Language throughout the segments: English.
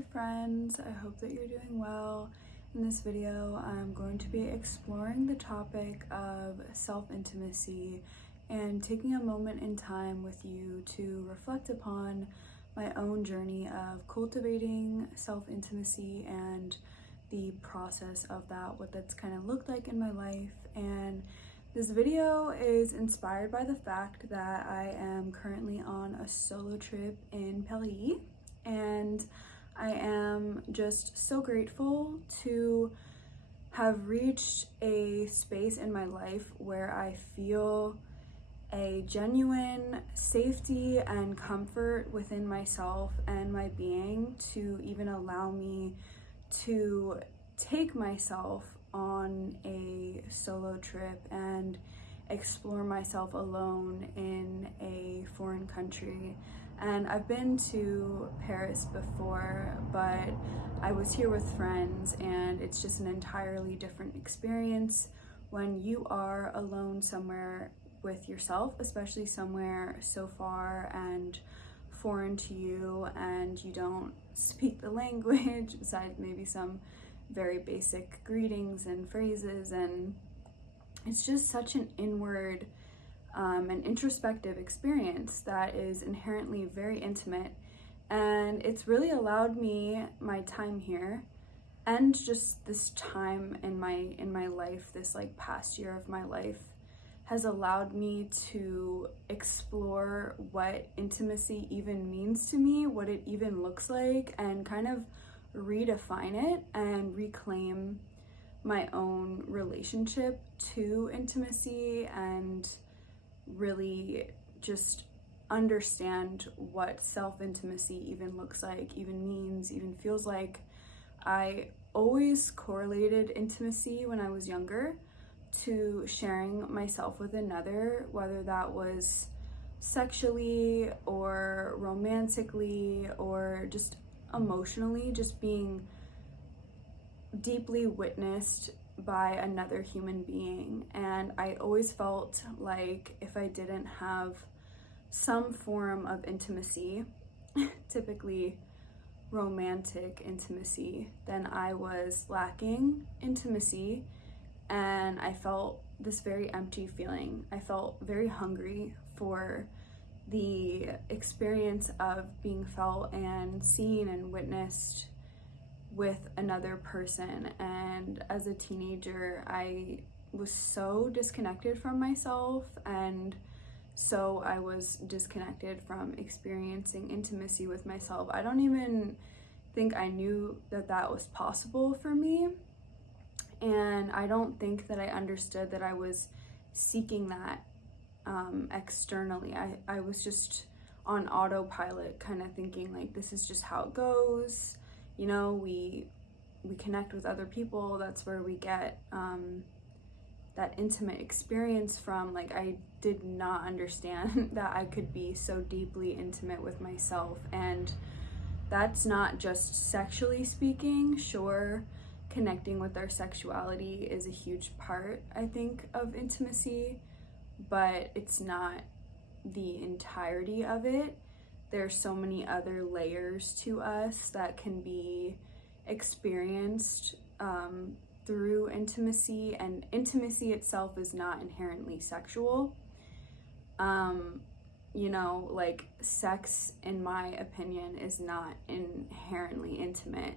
my friends. I hope that you're doing well. In this video, I'm going to be exploring the topic of self-intimacy and taking a moment in time with you to reflect upon my own journey of cultivating self-intimacy and the process of that, what that's kind of looked like in my life. And this video is inspired by the fact that I am currently on a solo trip in Paris, and I am just so grateful to have reached a space in my life where I feel a genuine safety and comfort within myself and my being to even allow me to take myself on a solo trip and explore myself alone in a foreign country. And I've been to Paris before, but I was here with friends, and it's just an entirely different experience when you are alone somewhere with yourself, especially somewhere so far and foreign to you, and you don't speak the language besides maybe some very basic greetings and phrases, and it's just such an inward and introspective experience that is inherently very intimate. And it's really allowed me, my time here and just this time in my life, this like past year of my life, has allowed me to explore what intimacy even means to me, what it even looks like, and kind of redefine it and reclaim my own relationship to intimacy, and really just understand what self-intimacy even looks like, even means, even feels like. I always correlated intimacy when I was younger to sharing myself with another, whether that was sexually or romantically or just emotionally, just being deeply witnessed by another human being. And I always felt like if I didn't have some form of intimacy, typically romantic intimacy, then I was lacking intimacy, and I felt this very empty feeling. I felt very hungry for the experience of being felt and seen and witnessed with another person. And as a teenager, I was so disconnected from myself, and so I was disconnected from experiencing intimacy with myself. I don't even think I knew that that was possible for me, and I don't think that I understood that I was seeking that externally. I was just on autopilot, kind of thinking like, this is just how it goes. You know, we connect with other people. That's where we get that intimate experience from. Like, I did not understand that I could be so deeply intimate with myself. And that's not just sexually speaking. Sure, connecting with our sexuality is a huge part, I think, of intimacy, but it's not the entirety of it. There's so many other layers to us that can be experienced through intimacy, and intimacy itself is not inherently sexual. You know, like, sex, in my opinion, is not inherently intimate,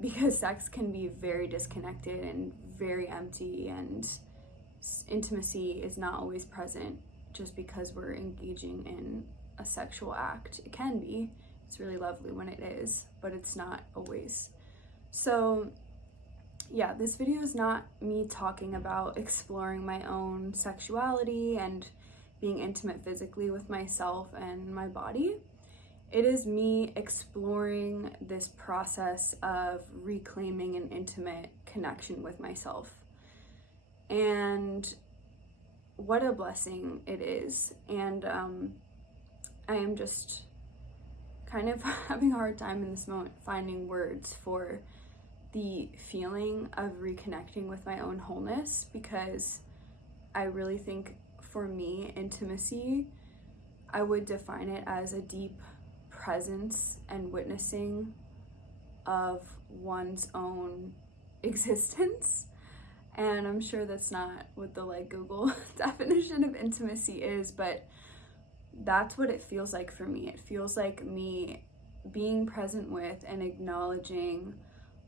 because sex can be very disconnected and very empty, and intimacy is not always present just because we're engaging in a sexual act. It can be. It's really lovely when it is, but it's not always. So yeah, this video is not me talking about exploring my own sexuality and being intimate physically with myself and my body. It is me exploring this process of reclaiming an intimate connection with myself. And what a blessing it is. And I am just kind of having a hard time in this moment finding words for the feeling of reconnecting with my own wholeness, because I really think, for me, intimacy, I would define it as a deep presence and witnessing of one's own existence. And I'm sure that's not what the like Google definition of intimacy is, but that's what it feels like for me. It feels like me being present with and acknowledging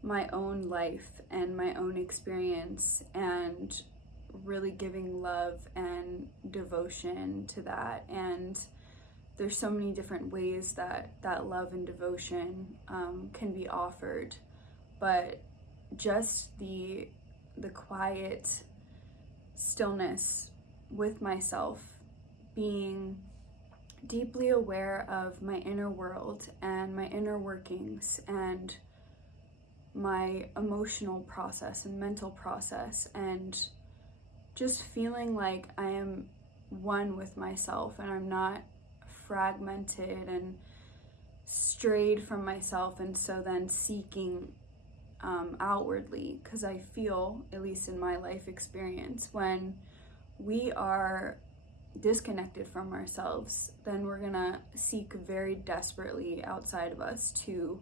my own life and my own experience, and really giving love and devotion to that. And there's so many different ways that love and devotion can be offered, but just the quiet stillness with myself, being deeply aware of my inner world and my inner workings and my emotional process and mental process, and just feeling like I am one with myself and I'm not fragmented and strayed from myself, and so then seeking outwardly, because I feel, at least in my life experience, when we are disconnected from ourselves, then we're gonna seek very desperately outside of us to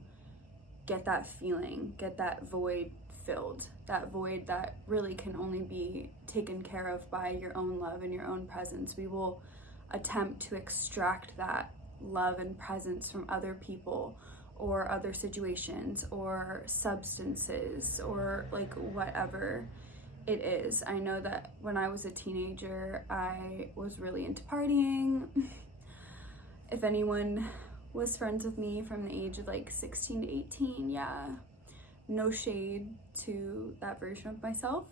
get that feeling, get that void filled, that void that really can only be taken care of by your own love and your own presence. We will attempt to extract that love and presence from other people or other situations or substances or like whatever it is. I know that when I was a teenager, I was really into partying. If anyone was friends with me from the age of like 16 to 18, yeah, no shade to that version of myself,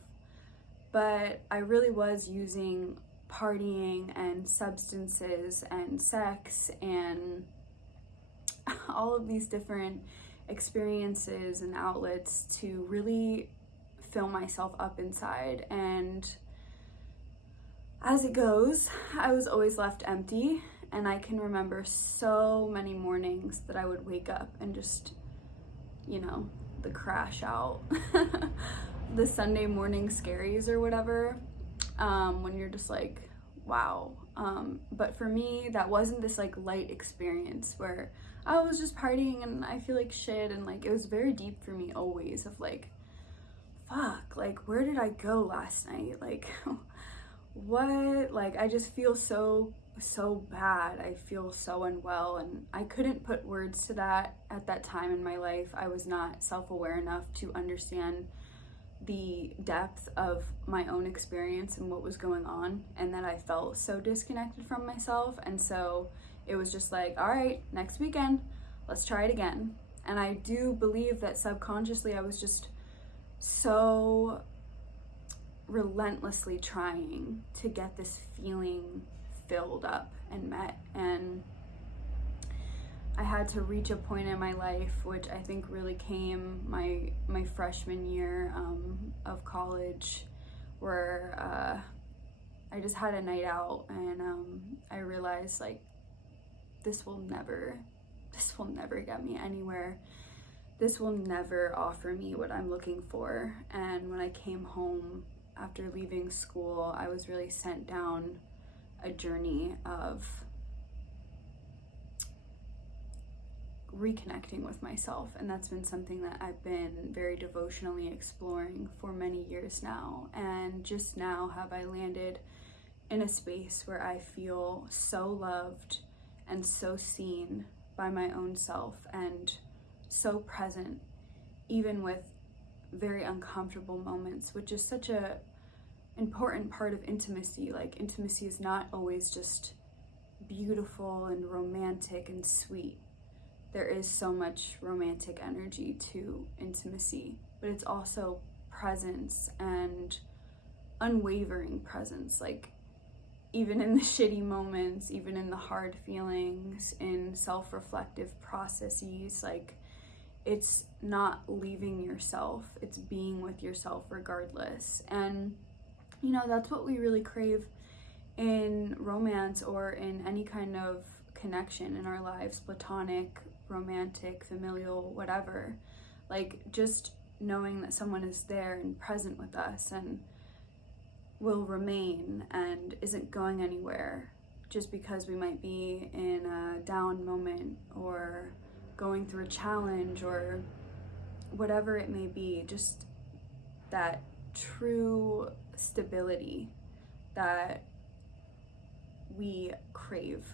but I really was using partying and substances and sex and all of these different experiences and outlets to really fill myself up inside. And as it goes, I was always left empty, and I can remember so many mornings that I would wake up and just, the crash out, the Sunday morning scaries or whatever, when you're just like, wow. But for me, that wasn't this like light experience where I was just partying and I feel like shit, and like it was very deep for me always, of like, fuck, like where did I go last night? Like what? Like I just feel so bad. I feel so unwell, and I couldn't put words to that at that time in my life. I was not self-aware enough to understand the depth of my own experience and what was going on, and that I felt so disconnected from myself. And so it was just like, all right, next weekend, let's try it again. And I do believe that subconsciously I was just so relentlessly trying to get this feeling filled up and met. And I had to reach a point in my life, which I think really came my freshman year of college, where I just had a night out, and I realized like this will never get me anywhere. This will never offer me what I'm looking for. And when I came home after leaving school, I was really sent down a journey of reconnecting with myself, and that's been something that I've been very devotionally exploring for many years now. And just now have I landed in a space where I feel so loved and so seen by my own self, and so present even with very uncomfortable moments, which is such a important part of intimacy. Like intimacy is not always just beautiful and romantic and sweet. There is so much romantic energy to intimacy, but it's also presence and unwavering presence. Like even in the shitty moments, even in the hard feelings, in self-reflective processes, like it's not leaving yourself, it's being with yourself regardless. And that's what we really crave in romance or in any kind of connection in our lives, platonic, romantic, familial, whatever. Like just knowing that someone is there and present with us and will remain and isn't going anywhere just because we might be in a down moment or going through a challenge or whatever it may be, just that true stability that we crave.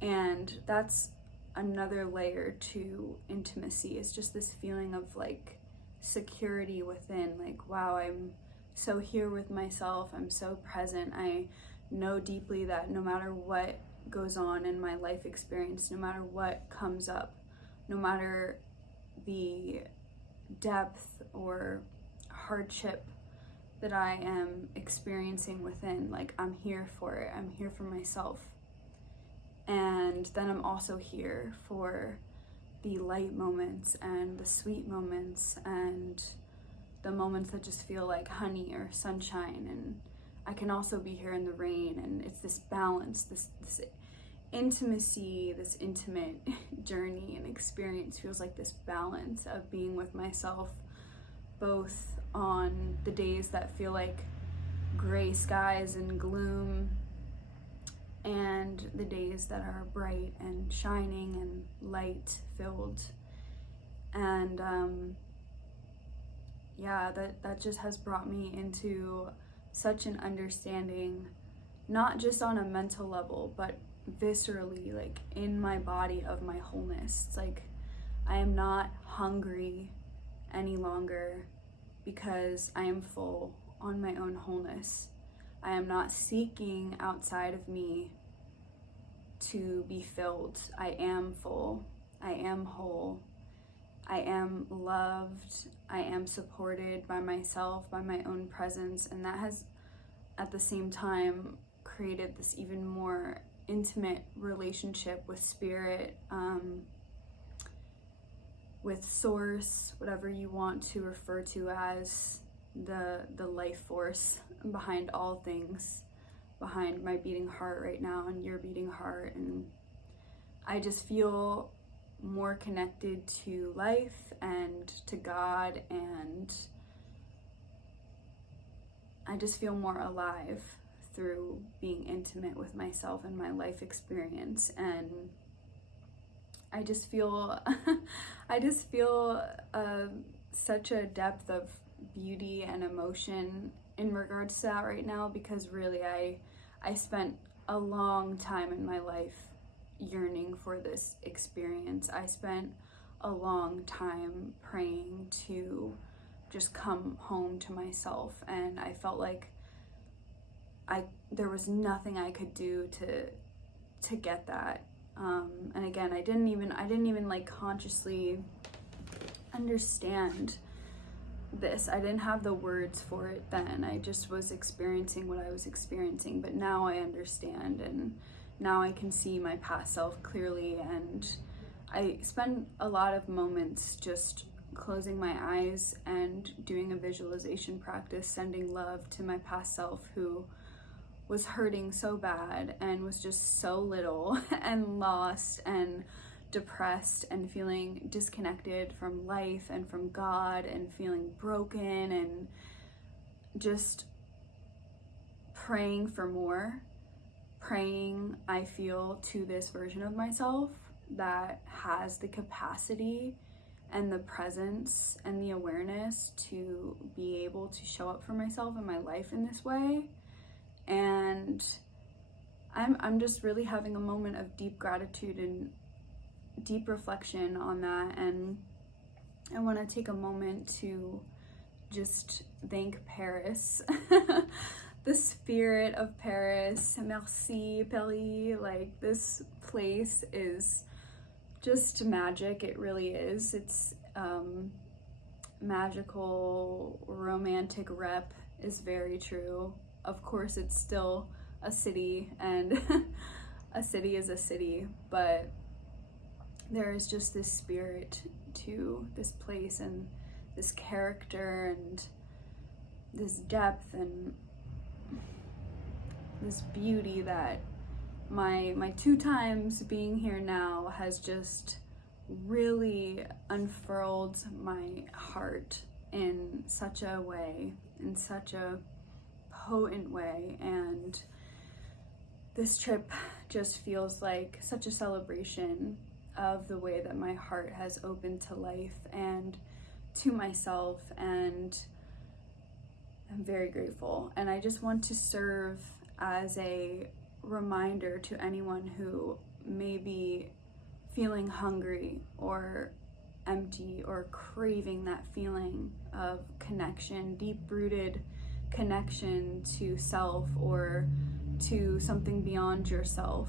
And that's another layer to intimacy, is just this feeling of like security within, like, wow, I'm so here with myself, I'm so present. I know deeply that no matter what goes on in my life experience, no matter what comes up, no matter the depth or hardship that I am experiencing within, like, I'm here for it. I'm here for myself. And then I'm also here for the light moments and the sweet moments and the moments that just feel like honey or sunshine. And I can also be here in the rain, and it's this balance, this intimacy, this intimate journey and experience feels like this balance of being with myself, both on the days that feel like gray skies and gloom, and the days that are bright and shining and light filled. And that just has brought me into such an understanding, not just on a mental level, but viscerally, like in my body, of my wholeness. It's like I am not hungry any longer because I am full on my own wholeness. I am not seeking outside of me to be filled. I am full. I am whole. I am loved. I am supported by myself, by my own presence. And that has, at the same time, created this even more intimate relationship with spirit, with source, whatever you want to refer to as the life force behind all things, behind my beating heart right now and your beating heart. And I just feel more connected to life and to God, and I just feel more alive through being intimate with myself and my life experience. And I just feel such a depth of beauty and emotion in regards to that right now, because really I spent a long time in my life yearning for this experience. I spent a long time praying to just come home to myself, and I felt like there was nothing I could do to get that. And again, I didn't even like consciously understand this. I didn't have the words for it then. I just was experiencing what I was experiencing, but now I understand, and now I can see my past self clearly. And I spend a lot of moments just closing my eyes and doing a visualization practice, sending love to my past self, who was hurting so bad and was just so little and lost and depressed and feeling disconnected from life and from God and feeling broken, and just praying for more, praying, I feel, to this version of myself that has the capacity and the presence and the awareness to be able to show up for myself in my life in this way. And I'm just really having a moment of deep gratitude and deep reflection on that. And I want to take a moment to just thank Paris, the spirit of Paris. Merci, Paris. Like, this place is just magic. It really is. It's magical, romantic rep is very true. Of course, it's still a city, and a city is a city, but there is just this spirit to this place, and this character, and this depth, and this beauty that my 2 times being here now has just really unfurled my heart in such a way, in such a potent way. And this trip just feels like such a celebration of the way that my heart has opened to life, and to myself, and I'm very grateful. And I just want to serve as a reminder to anyone who may be feeling hungry or empty or craving that feeling of connection, deep-rooted connection to self or to something beyond yourself.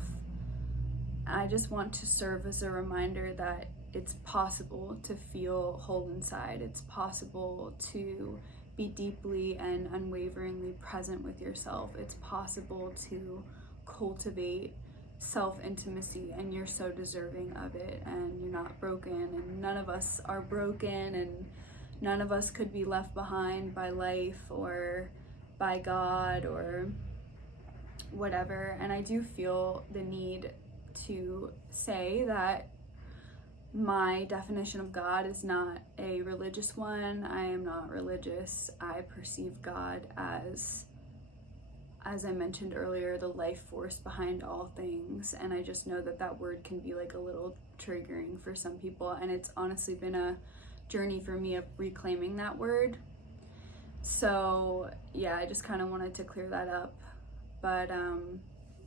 I just want to serve as a reminder that it's possible to feel whole inside. It's possible to be deeply and unwaveringly present with yourself. It's possible to cultivate self-intimacy, and you're so deserving of it, and you're not broken, and none of us are broken, and none of us could be left behind by life or by God or whatever. And I do feel the need to say that my definition of God is not a religious one. I am not religious. I perceive God as I mentioned earlier, the life force behind all things. And I just know that that word can be like a little triggering for some people. And it's honestly been a journey for me of reclaiming that word. So yeah, I just kind of wanted to clear that up. But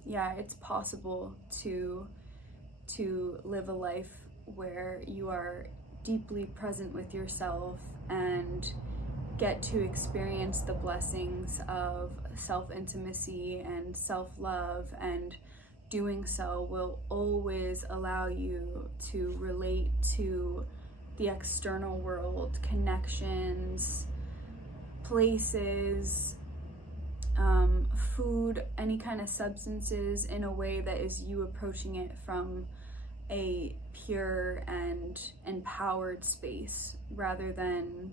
yeah, it's possible to live a life where you are deeply present with yourself and get to experience the blessings of self-intimacy and self-love, and doing so will always allow you to relate to the external world, connections, places, food, any kind of substances, in a way that is you approaching it from a pure and empowered space rather than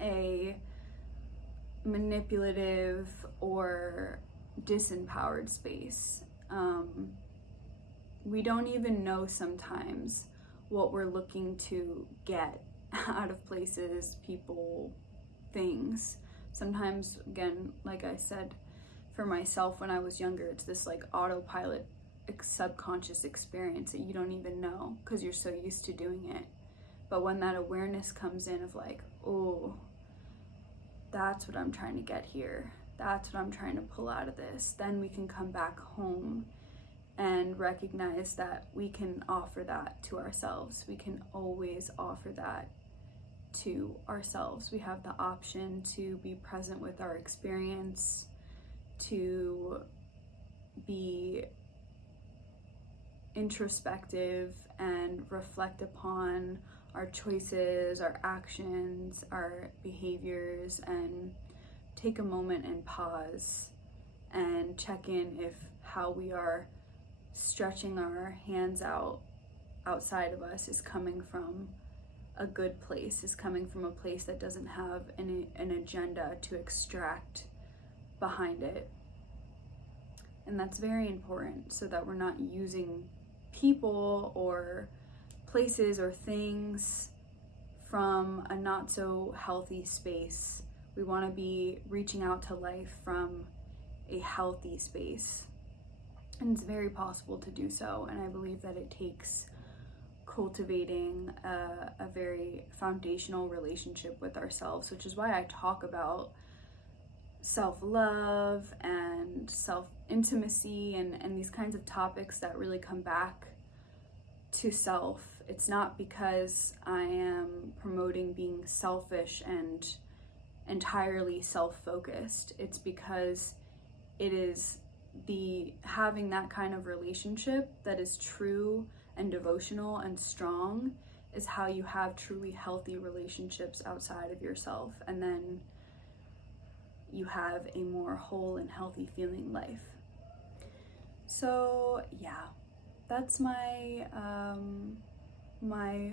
a manipulative or disempowered space. We don't even know sometimes what we're looking to get out of places, people, things. Sometimes, again, like I said, for myself when I was younger, it's this like autopilot subconscious experience that you don't even know because you're so used to doing it. But when that awareness comes in of like, oh, that's what I'm trying to get here, that's what I'm trying to pull out of this, then we can come back home and recognize that we can offer that to ourselves. We can always offer that to ourselves. We have the option to be present with our experience, to be introspective and reflect upon our choices, our actions, our behaviors, and take a moment and pause and check in if how we are stretching our hands out outside of us is coming from a good place, is coming from a place that doesn't have an agenda to extract behind it. And that's very important, so that we're not using people or places or things from a not so healthy space. We want to be reaching out to life from a healthy space. And it's very possible to do so. And I believe that it takes cultivating a very foundational relationship with ourselves, which is why I talk about self-love and self-intimacy and these kinds of topics that really come back to self. It's not because I am promoting being selfish and entirely self-focused. It's because it is the having that kind of relationship that is true and devotional and strong is how you have truly healthy relationships outside of yourself, and then you have a more whole and healthy feeling life. So yeah, that's my my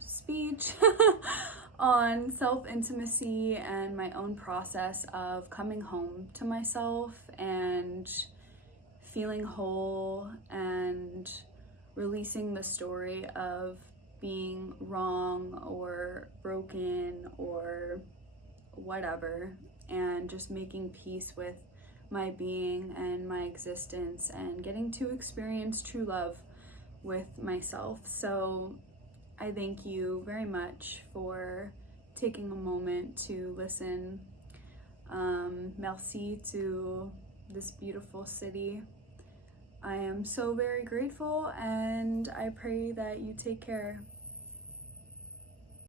speech on self-intimacy and my own process of coming home to myself and feeling whole and releasing the story of being wrong or broken or whatever, and just making peace with my being and my existence and getting to experience true love with myself. So I thank you very much for taking a moment to listen. Merci to this beautiful city. I am so very grateful, and I pray that you take care.